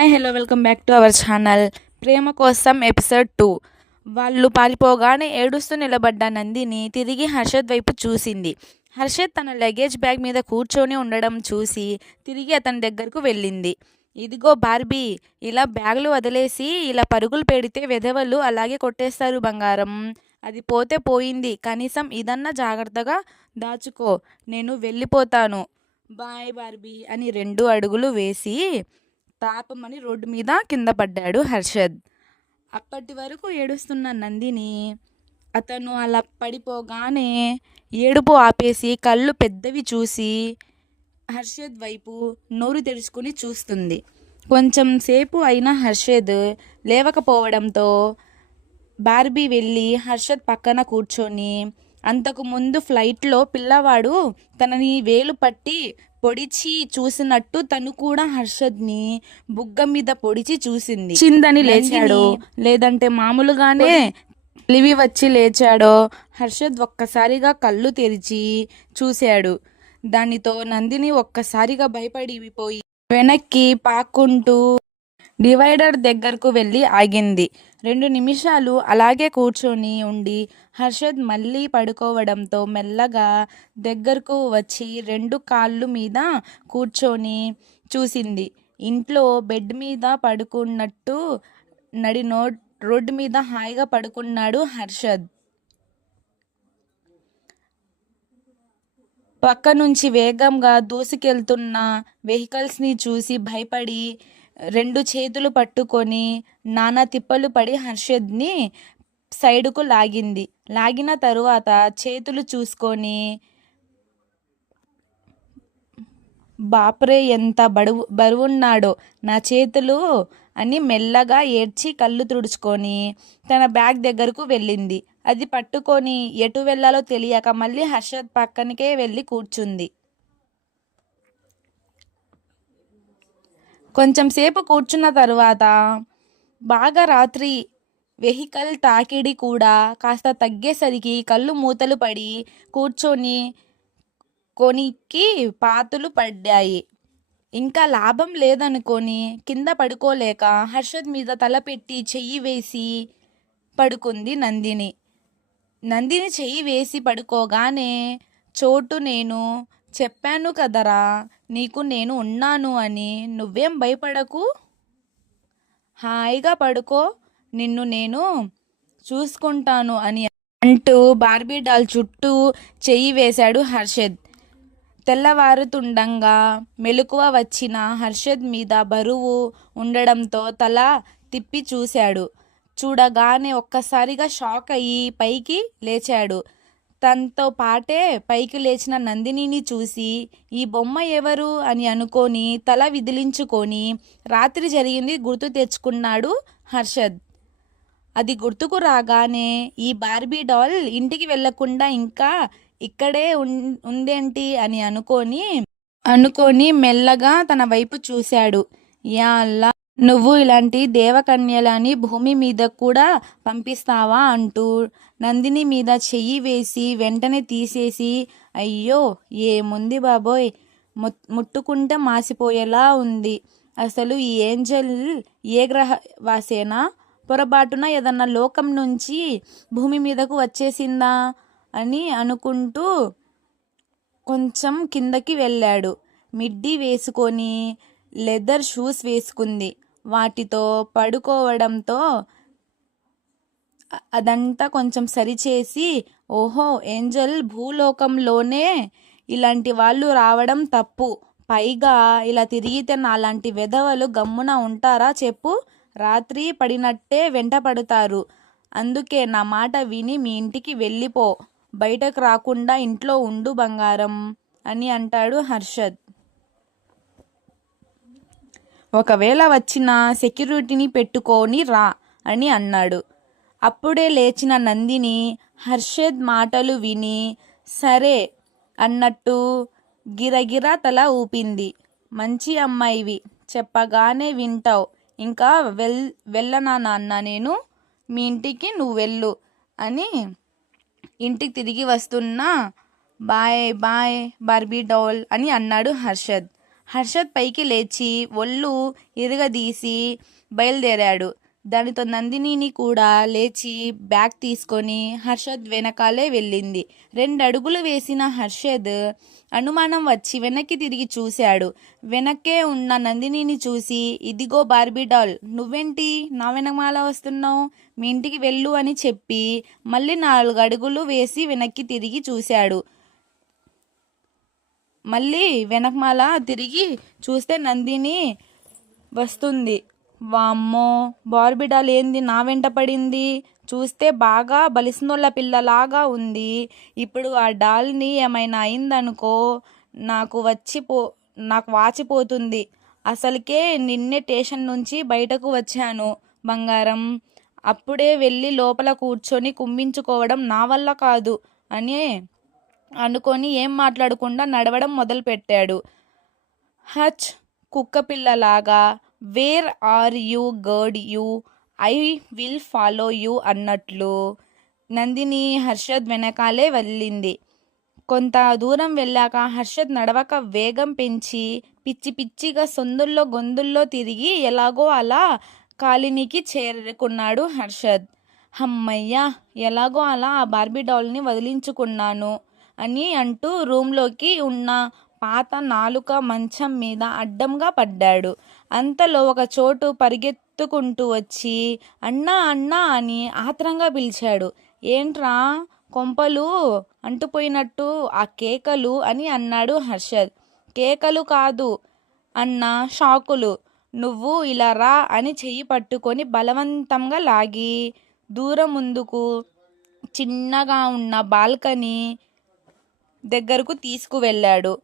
Hi hello welcome back to our channel. ప్రేమ కోసం episode two. వాళ్ళు పారిపోగానే ఏడుస్తూ నిలబడ్డ నందిని తిరిగి హర్షద్ వైపు చూసింది. హర్షద్ తన లగేజ్ బ్యాగ్ మీద కూర్చొని ఉండడం చూసి తిరిగి అతని దగ్గరకు వెళ్ళింది. ఇదిగో బార్బీ ఇలా బ్యాగులు వదిలేసి ఇలా పరుగులు పెడితే వెధవలు అలాగే కొట్టేస్తారు బంగారం. అది పోతే పోయింది. కనీసం ఇదన్నా జాగ్రత్తగా దాచుకో. నేను వెళ్ళిపోతాను. బాయ్ బార్బీ అని రెండు అడుగులు వేసి తాపమని రోడ్డు మీద కింద పడ్డాడు హర్షద్. అప్పటి వరకు ఏడుస్తున్న నందిని అతను అలా పడిపోగానే ఏడుపు ఆపేసి కళ్ళు పెద్దవి చూసి హర్షద్ వైపు నోరు తెరుచుకుని చూస్తుంది. కొంచెం సేపు అయిన హర్షద్ లేవకపోవడంతో బార్బీ వెళ్ళి హర్షద్ పక్కన కూర్చొని అంతకు ముందు ఫ్లైట్లో పిల్లవాడు తనని వేలు పట్టి పొడిచి చూసినట్టు తను కూడా హర్షద్ని బుగ్గ మీద పొడిచి చూసింది. చిందని లేచాడు. లేదంటే మామూలుగానే తెలివి వచ్చి లేచాడో? హర్షద్ ఒక్కసారిగా కళ్ళు తెరిచి చూశాడు. దానితో నందిని ఒక్కసారిగా భయపడిపోయి వెనక్కి పాక్కుంటూ డివైడర్ దగ్గరకు వెళ్ళి ఆగింది. రెండు నిమిషాలు అలాగే కూర్చొని ఉండి హర్షద్ మళ్ళీ పడుకోవడంతో మెల్లగా దగ్గరకు వచ్చి రెండు కాళ్ళు మీద కూర్చొని చూసింది. ఇంట్లో బెడ్ మీద పడుకున్నట్టు నడి నో రోడ్డు మీద హాయిగా పడుకున్నాడు హర్షద్. పక్క నుంచి వేగంగా దూసుకెళ్తున్న వెహికల్స్ని చూసి భయపడి రెండు చేతులు పట్టుకొని నానా తిప్పలు పడి హర్షద్ని సైడుకు లాగింది. లాగిన తరువాత చేతులు చూసుకొని బాప్రే ఎంత బరువు బరువున్నాడో నా చేతులు అని మెల్లగా ఏడ్చి కళ్ళు తుడుచుకొని తన బ్యాగ్ దగ్గరకు వెళ్ళింది. అది పట్టుకొని ఎటు వెళ్ళాలో తెలియక మళ్ళీ హర్షద్ పక్కనికే వెళ్ళి కూర్చుంది. కొంచెం సేపు కూర్చున్న తరువాత బాగా రాత్రి వెహికల్ తాకిడి కూడా కాస్త తగ్గేసరికి కళ్ళు మూతలు పడి కూర్చొని కొనికి పాతులు పడ్డాయి. ఇంకా లాభం లేదనుకొని కింద పడుకోలేక హర్షద్ మీద తల పెట్టి చెయ్యి వేసి పడుకుంది నందిని. నందిని చెయ్యి వేసి పడుకోగానే చోటు నేను చెప్పాను కదరా నీకు నేను ఉన్నాను అని నువ్వేం భయపడకు. హాయిగా పడుకో. నిన్ను నేను చూసుకుంటాను అని అంటూ బార్బీ డాల్ చుట్టూ చెయ్యి వేశాడు హర్షద్. తెల్లవారుతుండగా మెలకువ వచ్చిన హర్షద్ మీద బరువు ఉండడంతో తల తిప్పి చూశాడు. చూడగానే ఒక్కసారిగా షాక్ అయ్యి పైకి లేచాడు. తనతో పాటే పైకి లేచిన నందినిని చూసి ఈ బొమ్మ ఎవరు? అని అనుకొని తల విదిలించుకొని రాత్రి జరిగింది గుర్తు తెచ్చుకున్నాడు హర్షద్. అది గుర్తుకు రాగానే ఈ బార్బీ డాల్ ఇంటికి వెళ్ళకుండా ఇంకా ఇక్కడే ఉందేంటి అని అనుకొని అనుకొని మెల్లగా తన వైపు చూశాడు. యా అల్లా నువ్వు ఇలాంటి దేవకన్యలని భూమి మీద కూడా పంపిస్తావా అంటూ నందిని మీద చెయ్యి వేసి వెంటనే తీసేసి అయ్యో ఏముంది బాబోయ్ ముట్టుకుంటే మాసిపోయేలా ఉంది. అసలు ఈ ఏంజల్ ఏ గ్రహ వాసేనా? పొరపాటున ఏదన్నా లోకం నుంచి భూమి మీదకు వచ్చేసిందా అని అనుకుంటూ కొంచెం కిందకి వెళ్ళాడు. మిడ్డీ వేసుకొని లెదర్ షూస్ వేసుకుంది. వాటితో పడుకోవడంతో అదంతా కొంచెం సరిచేసి ఓహో ఏంజల్ భూలోకంలోనే ఇలాంటి వాళ్ళు రావడం తప్పు. పైగా ఇలా తిరిగితే నాలాంటి వెధవలు గమ్మున ఉంటారా చెప్పు. రాత్రి పడినట్టే వెంట పడతారు. అందుకే నా మాట విని మీ ఇంటికి వెళ్ళిపో. బయటకు రాకుండా ఇంట్లో ఉండు బంగారం అని అంటాడు హర్షద్. ఒకవేళ వచ్చిన సెక్యూరిటీని పెట్టుకొని రా అని అన్నాడు. అప్పుడే లేచిన నందిని హర్షద్ మాటలు విని సరే అన్నట్టు గిరగిరా తల ఊపింది. మంచి అమ్మాయివి చెప్పగానే వింటావు. ఇంకా వెల్ వెళ్ళనా నాన్న నేను? మీ ఇంటికి నువ్వు వెళ్ళు అని ఇంటికి తిరిగి వస్తున్నా. బాయ్ బాయ్ బార్బీ డౌల్ అని అన్నాడు హర్షద్. హర్షద్ పైకి లేచి ఒళ్ళు ఇరగదీసి బయలుదేరాడు. దానితో నందినిని కూడా లేచి బ్యాగ్ తీసుకొని హర్షద్ వెనకాలే వెళ్ళింది. రెండు అడుగులు వేసిన హర్షద్ అనుమానం వచ్చి వెనక్కి తిరిగి చూశాడు. వెనక్కే ఉన్న నందినిని చూసి ఇదిగో బార్బీ డాల్ నువ్వేంటి నా వెనకమాల వస్తున్నావు? మీ ఇంటికి వెళ్ళు అని చెప్పి మళ్ళీ నాలుగు అడుగులు వేసి వెనక్కి తిరిగి చూశాడు. మళ్ళీ వెనకమాల తిరిగి చూస్తే నందిని వస్తుంది. వామ్మో బార్బిడాల్ ఏంది నా వెంట పడింది. చూస్తే బాగా బలిసినోళ్ళ పిల్లలాగా ఉంది. ఇప్పుడు ఆ డాల్ని ఏమైనా అయిందనుకో నాకు వచ్చిపో నాకు వాచిపోతుంది. అసలుకే నిన్నే స్టేషన్ నుంచి బయటకు వచ్చాను బంగారం. అప్పుడే వెళ్ళి లోపల కూర్చొని కుమ్మించుకోవడం నా వల్ల కాదు అని అనుకొని ఏం మాట్లాడకుండా నడవడం మొదలుపెట్టాడు. హచ్ కుక్కపిల్లలాగా where are you guard you? I will follow you అన్నట్లు నందిని హర్షద్ వెనకాలే వెళ్ళింది. కొంత దూరం వెళ్ళాక హర్షద్ నడవక వేగం పెంచి పిచ్చి పిచ్చిగా సొందుల్లో గొంతుల్లో తిరిగి ఎలాగో అలా కాలినికి చేరుకున్నాడు హర్షద్. హమ్మయ్య ఎలాగో అలా ఆ బార్బీ డాల్ని వదిలించుకున్నాను. అని అంటూ రూమ్లోకి ఉన్న పాత నాలుక మంచం మీద అడ్డంగా పడ్డాడు. అంతలో ఒక చోటు పరిగెత్తుకుంటూ వచ్చి అన్నా అన్నా అని ఆత్రంగా పిలిచాడు. ఏంట్రా కొంపలు అంటుపోయినట్టు ఆ కేకలు అని అన్నాడు హర్షద్. కేకలు కాదు అన్న షాకులు. నువ్వు ఇలా రా అని చెయ్యి పట్టుకొని బలవంతంగా లాగి దూరం ముందుకు చిన్నగా ఉన్న బాల్కనీ దగ్గరకు తీసుకువెళ్ళాడు.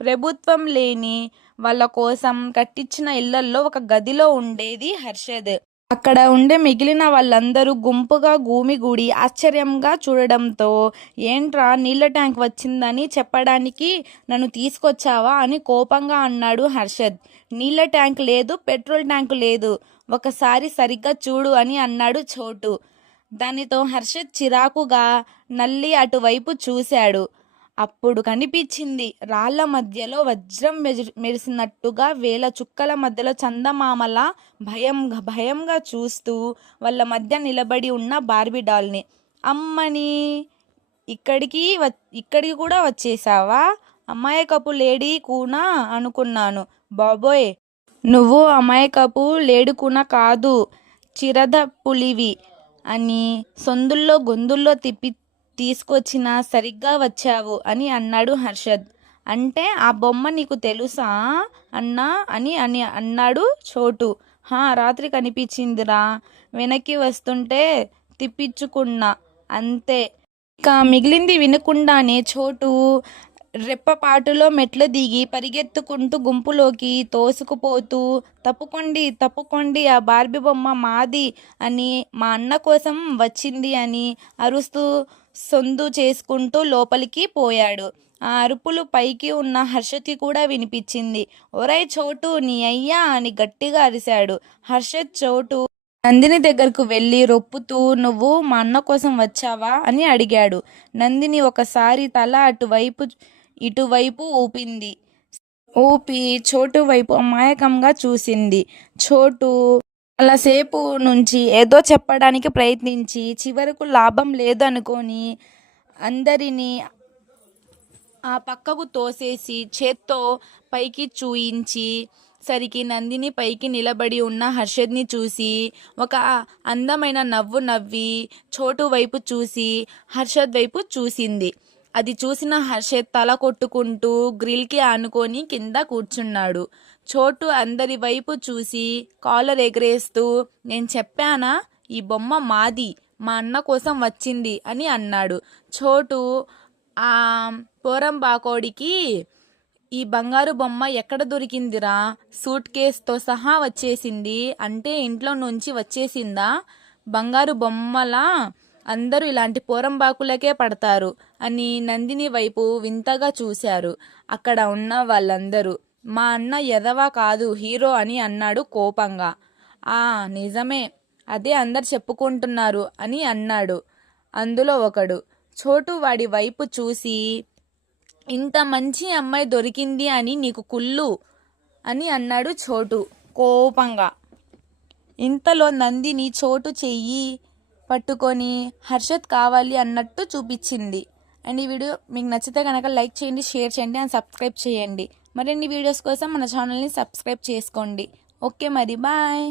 ప్రభుత్వం లేని వాళ్ళ కోసం కట్టించిన ఇళ్ళల్లో ఒక గదిలో ఉండేది హర్షద్. అక్కడ ఉండే మిగిలిన వాళ్ళందరూ గుంపుగా గూమిగూడి ఆశ్చర్యంగా చూడడంతో ఏంట్రా నీళ్ళ ట్యాంక్ వచ్చిందని చెప్పడానికి నన్ను తీసుకొచ్చావా? అని కోపంగా అన్నాడు హర్షద్. నీళ్ళ ట్యాంక్ లేదు పెట్రోల్ ట్యాంక్ లేదు. ఒకసారి సరిగ్గా చూడు అని అన్నాడు చోటు. దానితో హర్షత్ చిరాకుగా నల్లి అటువైపు చూశాడు. అప్పుడు కనిపించింది రాళ్ళ మధ్యలో వజ్రం మెజ మెరిసినట్టుగా వేల చుక్కల మధ్యలో చందమామల భయం భయంగా చూస్తూ వాళ్ళ మధ్య నిలబడి ఉన్న బార్బీ డాల్ని. అమ్మని ఇక్కడికి వ ఇక్కడికి కూడా వచ్చేసావా? అమాయకపు లేడీ కూనా అనుకున్నాను. బాబోయ్ నువ్వు అమాయకపు లేడుకున కాదు చిరద పులివి. అని సొందుల్లో గొంతుల్లో తిప్పి తీసుకొచ్చినా సరిగ్గా వచ్చావు అని అన్నాడు హర్షద్. అంటే ఆ బొమ్మ నీకు తెలుసా అన్నా అని అని అన్నాడు చోటు. హా రాత్రి కనిపించిందిరా. వెనక్కి వస్తుంటే తిప్పించుకున్నా. అంతే. ఇక మిగిలింది వినకుండానే చోటు రెప్పపాటులో మెట్లు దిగి పరిగెత్తుకుంటూ గుంపులోకి తోసుకుపోతూ తప్పుకోండి తప్పుకోండి ఆ బార్బీ బొమ్మ మాది అని మా అన్న కోసం వచ్చింది అని అరుస్తూ సొందు చేసుకుంటూ లోపలికి పోయాడు. ఆ అరుపులు పైకి ఉన్న హర్షత్కి కూడా వినిపించింది. ఒరై చోటు నీ అయ్యా అని గట్టిగా అరిశాడు. హర్షత్ చోటు నందిని దగ్గరకు వెళ్ళి రొప్పుతూ నువ్వు మా అన్న కోసం వచ్చావా అని అడిగాడు. నందిని ఒకసారి తల అటువైపు ఇటువైపు ఊపింది. ఊపి చోటు వైపు అమాయకంగా చూసింది. చోటు చాలాసేపు నుంచి ఏదో చెప్పడానికి ప్రయత్నించి చివరకు లాభం లేదనుకొని అందరినీ ఆ పక్కకు తోసేసి చేత్తో పైకి చూయించి సరికి నందిని పైకి నిలబడి ఉన్న హర్షద్ని చూసి ఒక అందమైన నవ్వు నవ్వి చోటు వైపు చూసి హర్షద్ వైపు చూసింది. అది చూసిన హర్షద్ తల కొట్టుకుంటూ గ్రిల్కి ఆనుకొని కింద కూర్చున్నాడు. చోటు అందరి వైపు చూసి కాలర్ ఎగరేస్తూ నేను చెప్పానా? ఈ బొమ్మ మాది. మా అన్న కోసం వచ్చింది అని అన్నాడు. చోటు ఆ పోరంబాకోడికి ఈ బంగారు బొమ్మ ఎక్కడ దొరికిందిరా? సూట్ కేస్తో సహా వచ్చేసింది. అంటే ఇంట్లో నుంచి వచ్చేసిందా? బంగారు బొమ్మలా? అందరూ ఇలాంటి పోరంబాకులకే పడతారు. అని నందిని వైపు వింతగా చూశారు. అక్కడ ఉన్న వాళ్ళందరూ మా అన్న ఎదవా కాదు హీరో అని అన్నాడు కోపంగా. ఆ నిజమే అదే అందరు చెప్పుకుంటున్నారు అని అన్నాడు. అందులో ఒకడు చోటు వాడి వైపు చూసి ఇంత మంచి అమ్మాయి దొరికింది అని నీకు కుళ్ళు అని అన్నాడు చోటు కోపంగా. ఇంతలో నందిని చోటు చెయ్యి పట్టుకొని హర్షత్ కావాలి అన్నట్టు చూపించింది. అండ్ ఈ వీడియో మీకు నచ్చితే కనుక లైక్ చేయండి షేర్ చేయండి అండ్ సబ్స్క్రైబ్ చేయండి. మరిన్ని వీడియోస్ కోసం మన ఛానల్ని సబ్స్క్రైబ్ చేసుకోండి. ఓకే మరి బాయ్.